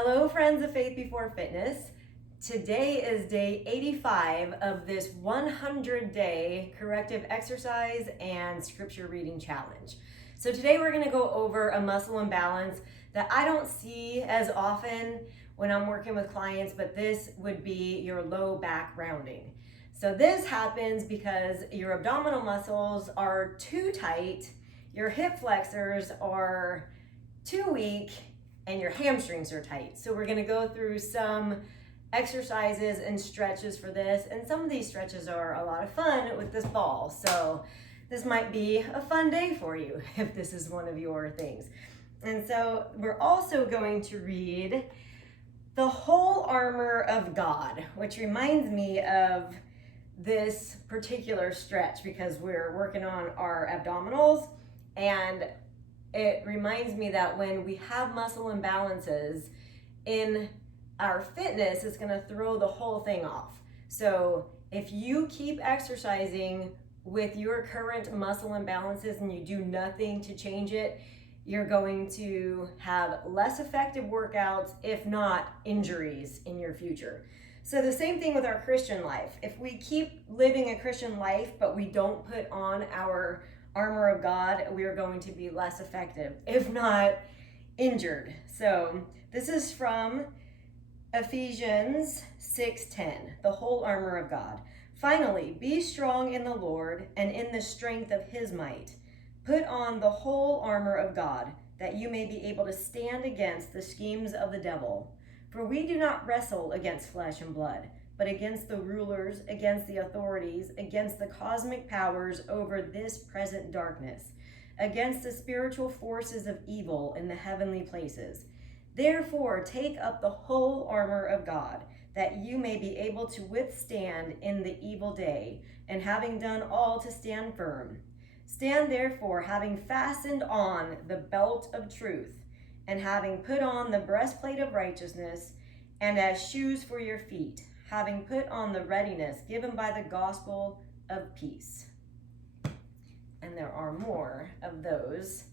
Hello, friends of Faith Before Fitness. Today is day 85 of this 100-day corrective exercise and scripture reading challenge. So today we're going to go over a muscle imbalance that I don't see as often when I'm working with clients, but this would be your low back rounding. So this happens because your abdominal muscles are too tight, your hip flexors are too weak, and your hamstrings are tight. So we're gonna go through some exercises and stretches for this, and some of these stretches are a lot of fun with this ball. So this might be a fun day for you if this is one of your things. And so we're also going to read the whole armor of God, which reminds me of this particular stretch because we're working on our abdominals, and it reminds me that when we have muscle imbalances in our fitness, it's going to throw the whole thing off. So if you keep exercising with your current muscle imbalances and you do nothing to change it, you're going to have less effective workouts, if not injuries in your future. So the same thing with our Christian life. If we keep living a Christian life, but we don't put on our armor of God, we are going to be less effective, if not injured. So this is from Ephesians 6:10, the whole armor of God. Finally, be strong in the Lord and in the strength of his might. Put on the whole armor of God, that you may be able to stand against the schemes of the devil. For we do not wrestle against flesh and blood, but against the rulers, against the authorities, against the cosmic powers over this present darkness, against the spiritual forces of evil in the heavenly places. Therefore, take up the whole armor of God, that you may be able to withstand in the evil day, and having done all to stand firm. Stand therefore, having fastened on the belt of truth, and having put on the breastplate of righteousness, and as shoes for your feet, having put on the readiness given by the gospel of peace. And there are more of those,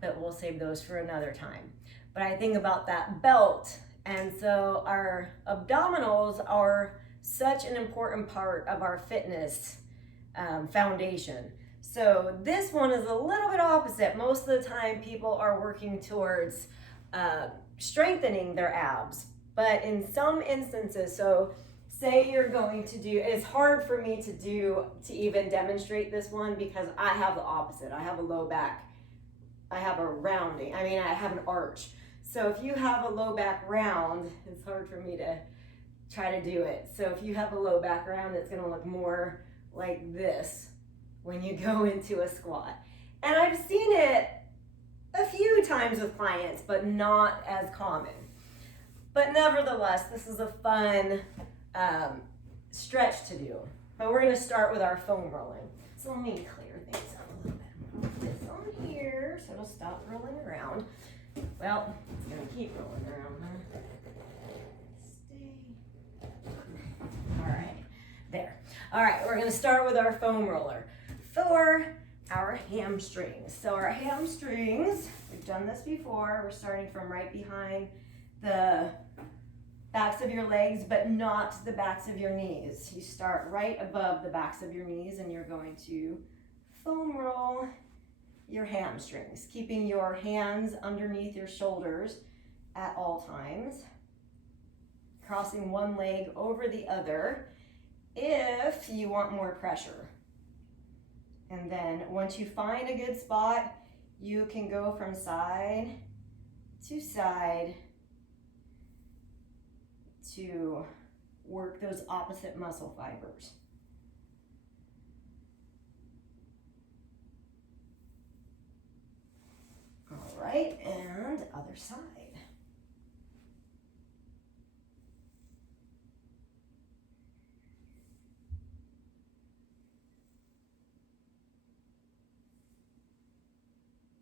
but we'll save those for another time. But I think about that belt, and so our abdominals are such an important part of our fitness foundation. So this one is a little bit opposite. Most of the time people are working towards strengthening their abs. But in some instances, so say you're going to do, it's hard for me to even demonstrate this one because I have the opposite. I have a low back. I have a rounding. I have an arch. So if you have a low back round, it's hard for me to try to do it. So if you have a low back round, it's going to look more like this when you go into a squat. And I've seen it a few times with clients, but not as common. But nevertheless, this is a fun stretch to do. But we're going to start with our foam rolling. So let me clear things up a little bit. Put this on here so it'll stop rolling around. Well, it's going to keep rolling around, huh? Stay. All right, there. All right, we're going to start with our foam roller for our hamstrings. So our hamstrings, we've done this before. We're starting from right behind the backs of your legs, but not the backs of your knees. You start right above the backs of your knees, and you're going to foam roll your hamstrings, keeping your hands underneath your shoulders at all times, crossing one leg over the other if you want more pressure. And then once you find a good spot, you can go from side to side to work those opposite muscle fibers. All right, and other side.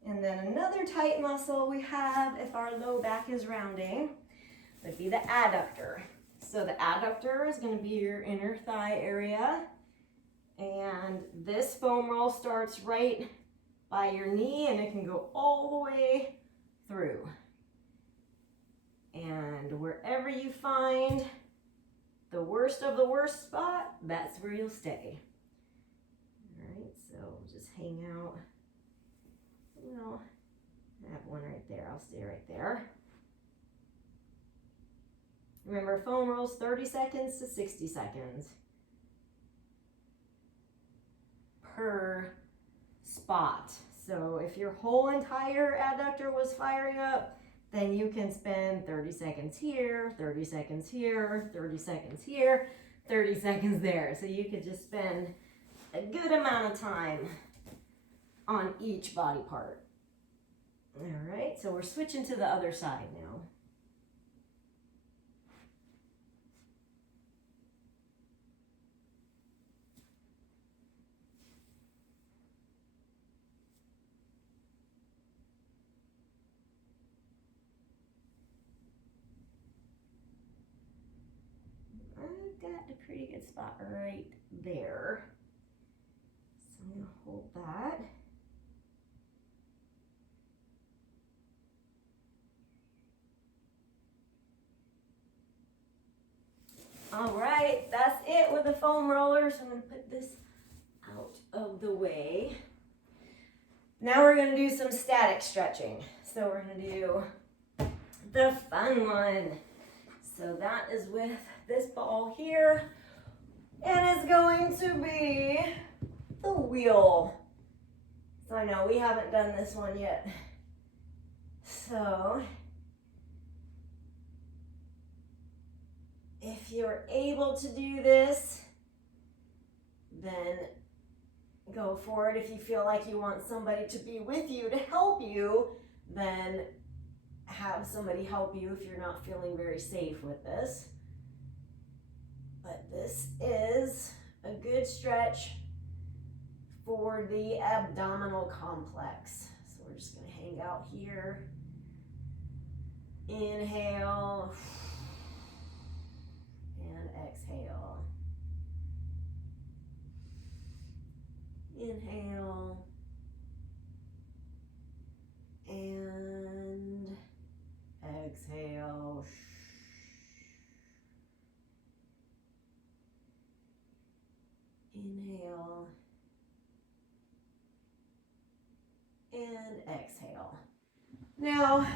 And then another tight muscle we have if our low back is rounding would be the adductor. So the adductor is going to be your inner thigh area, and this foam roll starts right by your knee and it can go all the way through. wherever you find the worst of the worst spot, that's where you'll stay. All right, so just hang out. Well, I have one right there. I'll stay right there. Remember, foam rolls 30 seconds to 60 seconds per spot. So if your whole entire adductor was firing up, then you can spend 30 seconds here, 30 seconds here, 30 seconds here, 30 seconds there. So you could just spend a good amount of time on each body part. All right, so we're switching to the other side now. I've got a pretty good spot right there. So I'm gonna hold that. All right, that's it with the foam rollers. I'm gonna put this out of the way. Now we're gonna do some static stretching. So we're gonna do the fun one. So that is with this ball here, and it's going to be the wheel. So I know we haven't done this one yet. So if you're able to do this, then go for it. If you feel like you want somebody to be with you to help you, then have somebody help you if you're not feeling very safe with this. But this is a good stretch for the abdominal complex. So we're just going to hang out here. Inhale and exhale. Inhale and exhale. Inhale and exhale. Now,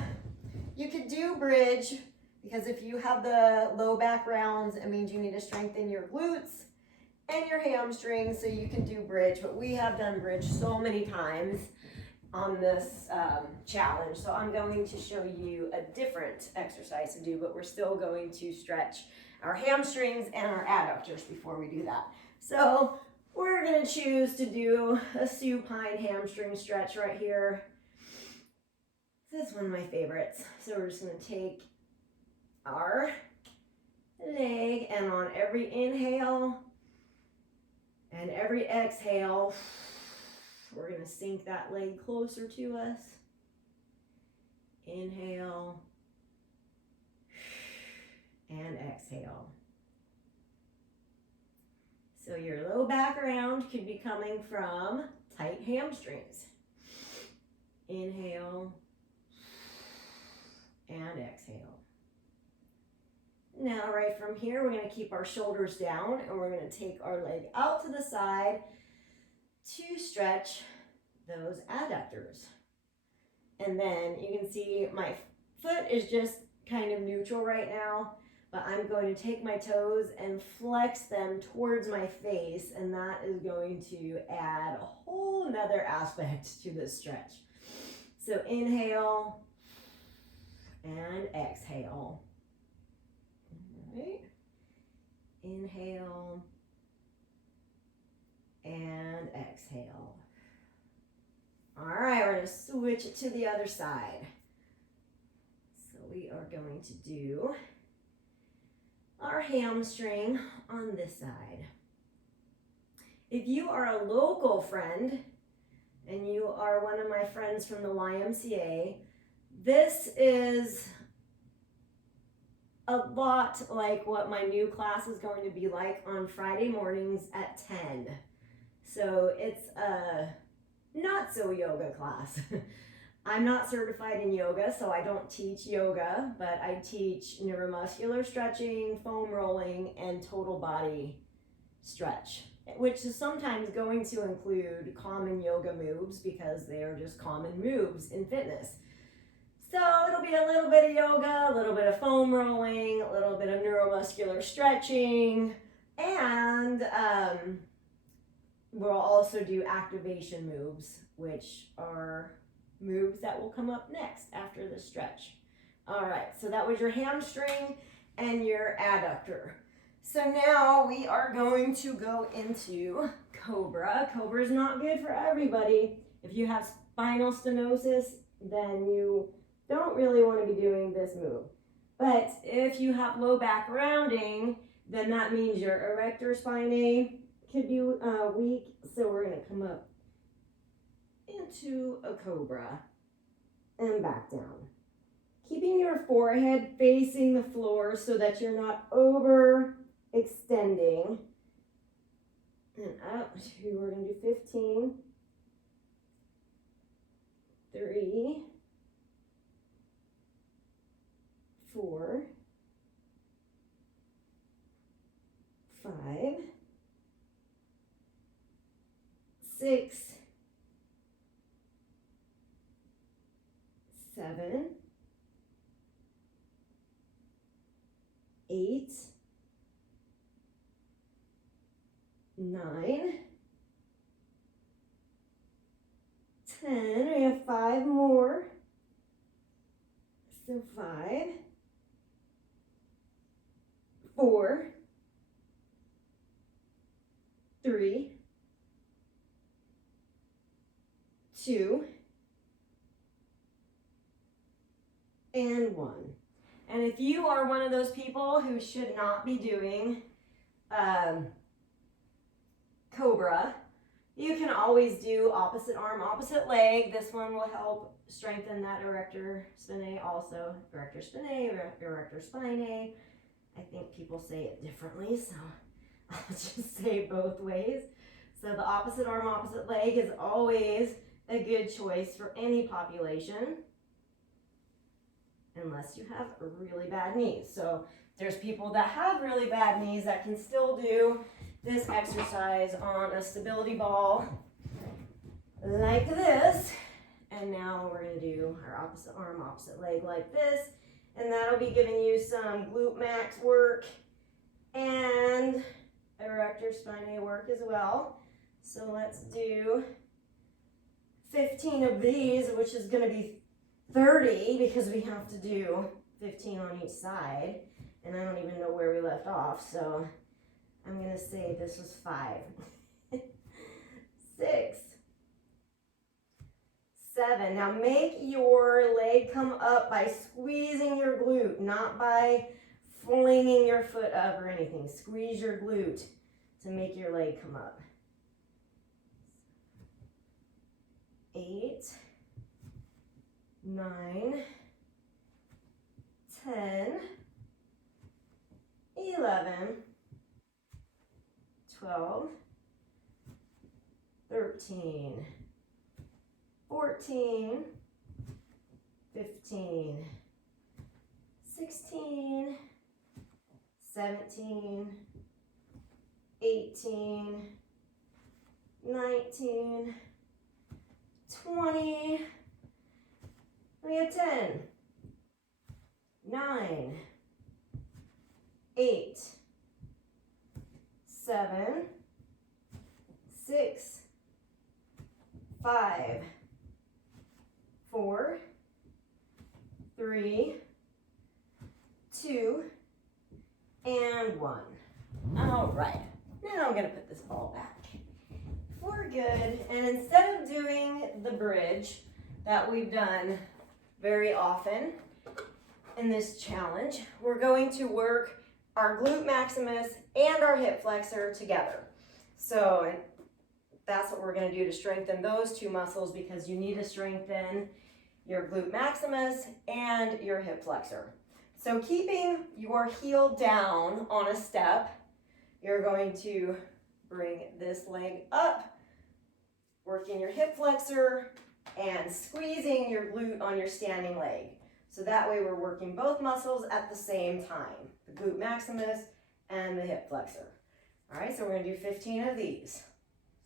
you could do bridge, because if you have the low back rounds, it means you need to strengthen your glutes and your hamstrings, so you can do bridge. But we have done bridge so many times on this challenge, so I'm going to show you a different exercise to do, but we're still going to stretch our hamstrings and our adductors before we do that. So we're going to choose to do a supine hamstring stretch right here. This is one of my favorites. So we're just going to take our leg, and on every inhale and every exhale, we're going to sink that leg closer to us. Inhale and exhale. So your low back round could be coming from tight hamstrings. Inhale and exhale. Now right from here, we're going to keep our shoulders down, and we're going to take our leg out to the side to stretch those adductors. And then you can see my foot is just kind of neutral right now, but I'm going to take my toes and flex them towards my face, and that is going to add a whole nother aspect to this stretch. So inhale and exhale. All right. Inhale and exhale. All right, we're going to switch it to the other side. So we are going to do our hamstring on this side. If you are a local friend and you are one of my friends from the YMCA, this is a lot like what my new class is going to be like on Friday mornings at 10. So it's a not so yoga class. I'm not certified in yoga, so I don't teach yoga, but I teach neuromuscular stretching, foam rolling, and total body stretch, which is sometimes going to include common yoga moves because they are just common moves in fitness. So it'll be a little bit of yoga, a little bit of foam rolling, a little bit of neuromuscular stretching, and we'll also do activation moves, which are moves that will come up next after the stretch. All right, so that was your hamstring and your adductor. So now we are going to go into Cobra. Cobra is not good for everybody. If you have spinal stenosis, then you don't really want to be doing this move. But if you have low back rounding, then that means your erector spinae could be weak. So we're going to come up into a cobra and back down. Keeping your forehead facing the floor so that you're not overextending. And up to, we're going to do 15, 3, 4, 5, 6, 7, 8, 9, 10. We have 5 more. So 5, 4, 3, 2, and 1. And if you are one of those people who should not be doing Cobra, you can always do opposite arm, opposite leg. This one will help strengthen that erector spinae also. Erector spinae, erector spinae. I think people say it differently, so I'll just say it both ways. So the opposite arm, opposite leg is always a good choice for any population, unless you have really bad knees. So there's people that have really bad knees that can still do this exercise on a stability ball like this. And now we're going to do our opposite arm, opposite leg like this. And that'll be giving you some glute max work and erector spinae work as well. So let's do 15 of these, which is going to be 30 because we have to do 15 on each side. And I don't even know where we left off, so I'm going to say this was 5. 6, 7. Now make your leg come up by squeezing your glute, not by flinging your foot up or anything. Squeeze your glute to make your leg come up. 8, 9, 10, 11, 12, 13, 14, 15, 16, 17, 18, 19, 20, we have 10, 9, 8, 7, 6, 5, 4, 3, 2, and 1. All right, now I'm going to put this ball back. We're good, and instead of doing the bridge that we've done very often in this challenge, we're going to work our glute maximus and our hip flexor together. So that's what we're going to do to strengthen those two muscles, because you need to strengthen your glute maximus and your hip flexor. So keeping your heel down on a step, you're going to bring this leg up, working your hip flexor and squeezing your glute on your standing leg. So that way we're working both muscles at the same time, the glute maximus and the hip flexor. All right, so we're gonna do 15 of these.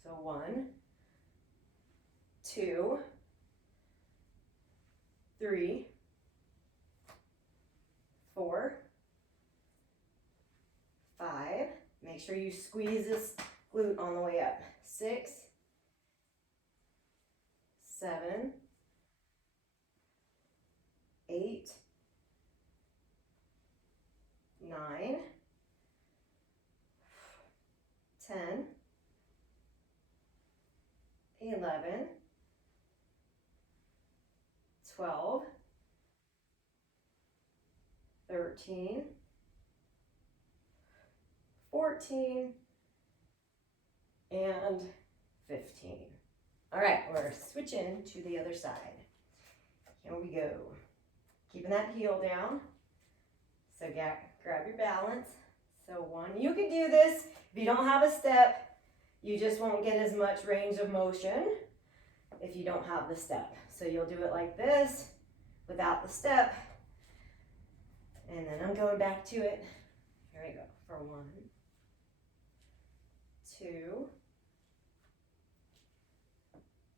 So 1, 2, 3, 4, 5. Make sure you squeeze this glute on the way up. 6, 7, 8, 9, 10, 11, 12, 13, 14, and 15. All right, we're switching to the other side. Here we go. Keeping that heel down. So grab your balance. So 1, you can do this. If you don't have a step, you just won't get as much range of motion if you don't have the step. So you'll do it like this without the step. And then I'm going back to it. Here we go. For 1, 2,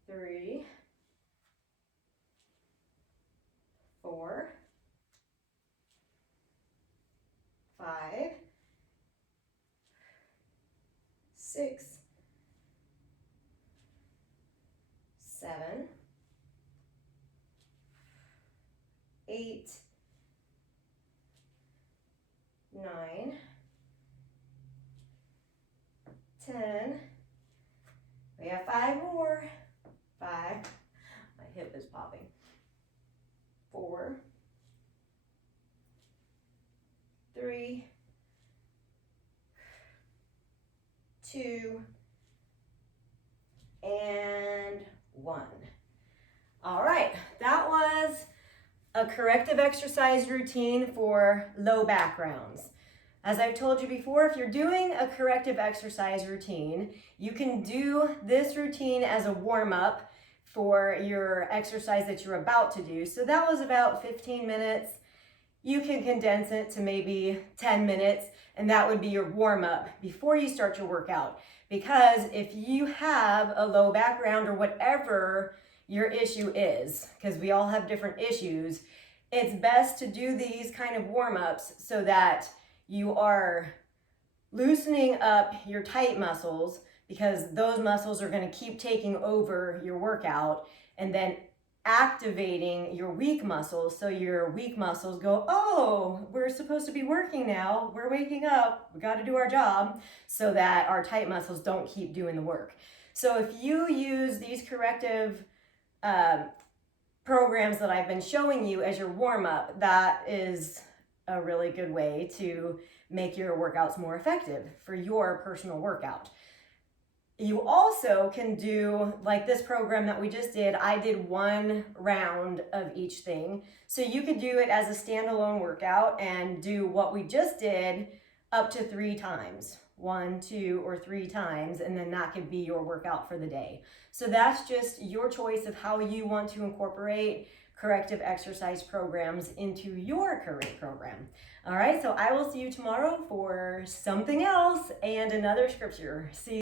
3, 4, 5, 6, 7, 8, 9, 10. We have 5 more. 5. My hip is popping. 4, 3, 2, and 1. All right, that was a corrective exercise routine for low back rounds. As I've told you before, if you're doing a corrective exercise routine, you can do this routine as a warm-up for your exercise that you're about to do. So that was about 15 minutes. You can condense it to maybe 10 minutes, and that would be your warm-up before you start your workout. Because if you have a low back round or whatever your issue is, because we all have different issues, it's best to do these kind of warm-ups so that you are loosening up your tight muscles, because those muscles are going to keep taking over your workout, and then activating your weak muscles, so your weak muscles go, oh, we're supposed to be working now, we're waking up, we got to do our job, so that our tight muscles don't keep doing the work. So if you use these corrective programs that I've been showing you as your warm-up, that is a really good way to make your workouts more effective for your personal workout. You also can do, like this program that we just did, I did 1 round of each thing. So you could do it as a standalone workout and do what we just did up to 3 times. 1, 2, or 3 times, and then that could be your workout for the day. So that's just your choice of how you want to incorporate corrective exercise programs into your current program. All right, so I will see you tomorrow for something else and another scripture. See you.